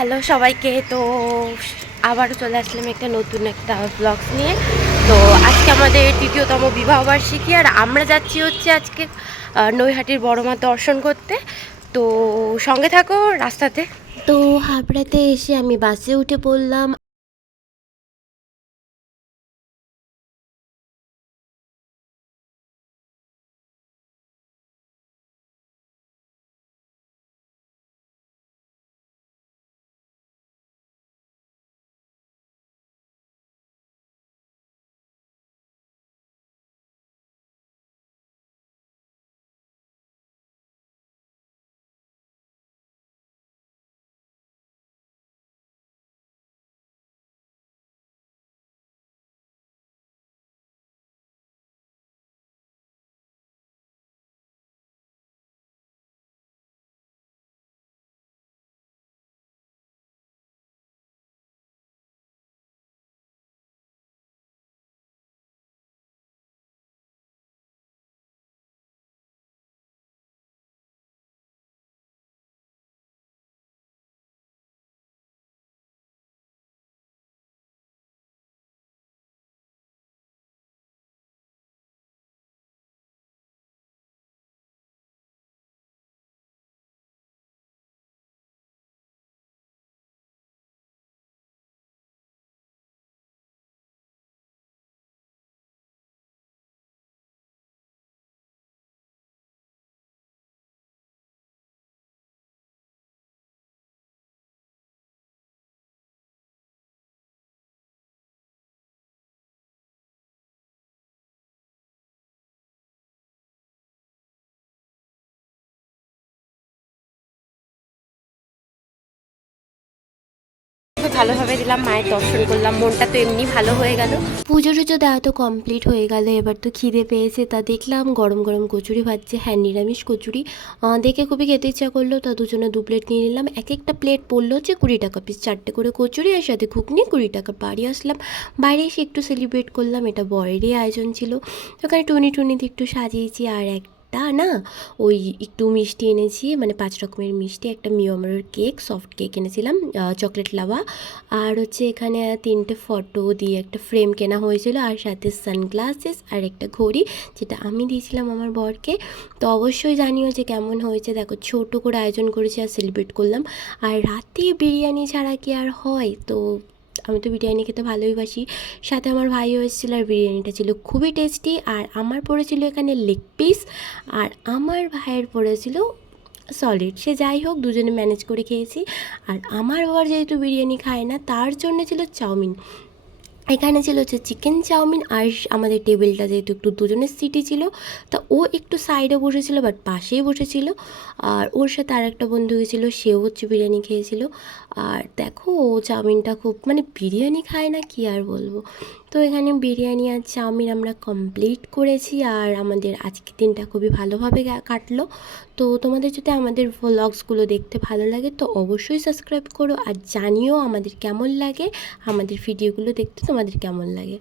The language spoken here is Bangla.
হ্যালো সবাইকে। তো আবারও চলে আসলাম একটা ব্লগস নিয়ে। তো আজকে আমাদের তৃতীয়তম বিবাহবার্ষিকী, আর আমরা যাচ্ছি হচ্ছে আজকে নৈহাটির বড় মা দর্শন করতে। তো সঙ্গে থাকো রাস্তাতে। তো হাবড়াতে এসে আমি বাসে উঠে পড়লাম। ভালোভাবে দিলাম, মায়ের দর্শন করলাম, মনটা তো এমনি ভালো হয়ে গেল। পুজো টুজো দেওয়া তো কমপ্লিট হয়ে গেল। এবার তো খিদে পেয়েছে, তা দেখলাম গরম গরম কচুরি ভাজছে। হ্যাঁ, নিরামিষ কচুরি। দেখে খুবই খেতে ইচ্ছা করলো, তা দুজনে 2 প্লেট নিয়ে নিলাম। এক একটা প্লেট পড়লো হচ্ছে 20 টাকা পিস, 4টে করে কচুরি আর সাথে ঘুগনি 20 টাকা। বাড়ি আসলাম, বাইরে এসে একটু সেলিব্রেট করলাম। এটা বরেরই আয়োজন ছিল, ওখানে টুনি টুনি দিয়ে একটু সাজিয়েছি। আর না, ওই একটু মিষ্টি এনেছি, মানে 5 রকমের মিষ্টি, একটা মিওমারের কেক, সফট কেক এনেছিলাম, চকলেট লাভা। আর হচ্ছে এখানে 3টে ফটো দিয়ে একটা ফ্রেম কেনা হয়েছিল, আর সাথে সানগ্লাসেস আর একটা ঘড়ি, যেটা আমি দিয়েছিলাম আমার বরকে। তো অবশ্যই জানিও যে কেমন হয়েছে। দেখো, ছোট করে আয়োজন করেছি আর সেলিব্রেট করলাম। আর রাতে বিরিয়ানি ছাড়া কি আর হয়? তো আমি তো বিরিয়ানি খেতে ভালোই বাসি। সাথে আমার ভাইও এসেছিলো, আর বিরিয়ানিটা ছিল খুবই টেস্টি। আর আমার পড়েছিল এখানে লেগ পিস, আর আমার ভাইয়ের পড়েছিল সলিড। সে যাই হোক, দুজনে ম্যানেজ করে খেয়েছি। আর আমার বর যেহেতু বিরিয়ানি খায় না, তার জন্য ছিল চাউমিন। এখানে ছিল হচ্ছে চিকেন চাউমিন। আর আমাদের টেবিলটা যেহেতু একটু দুজনের সিটই ছিল, তা ও একটু সাইডে বসেছিল, বাট পাশেই বসেছিল। আর ওর সাথে আর একটা বন্ধু গেছিলো, সেও হচ্ছে বিরিয়ানি খেয়েছিল। আর দেখো, ও চাউমিনটা খুব, মানে বিরিয়ানি খায় না, কি আর বলবো। তো এখানে বিরিয়ানি আর চাউমিন আমরা কমপ্লিট করেছি, আর আমাদের আজকের দিনটা খুবই ভালোভাবে কাটলো। তো তোমাদের যদি আমাদের ভ্লগসগুলো দেখতে ভালো লাগে, তো অবশ্যই সাবস্ক্রাইব করো, আর জানিও আমাদের কেমন লাগে, আমাদের ভিডিওগুলো দেখতে তোমাদের কেমন লাগে।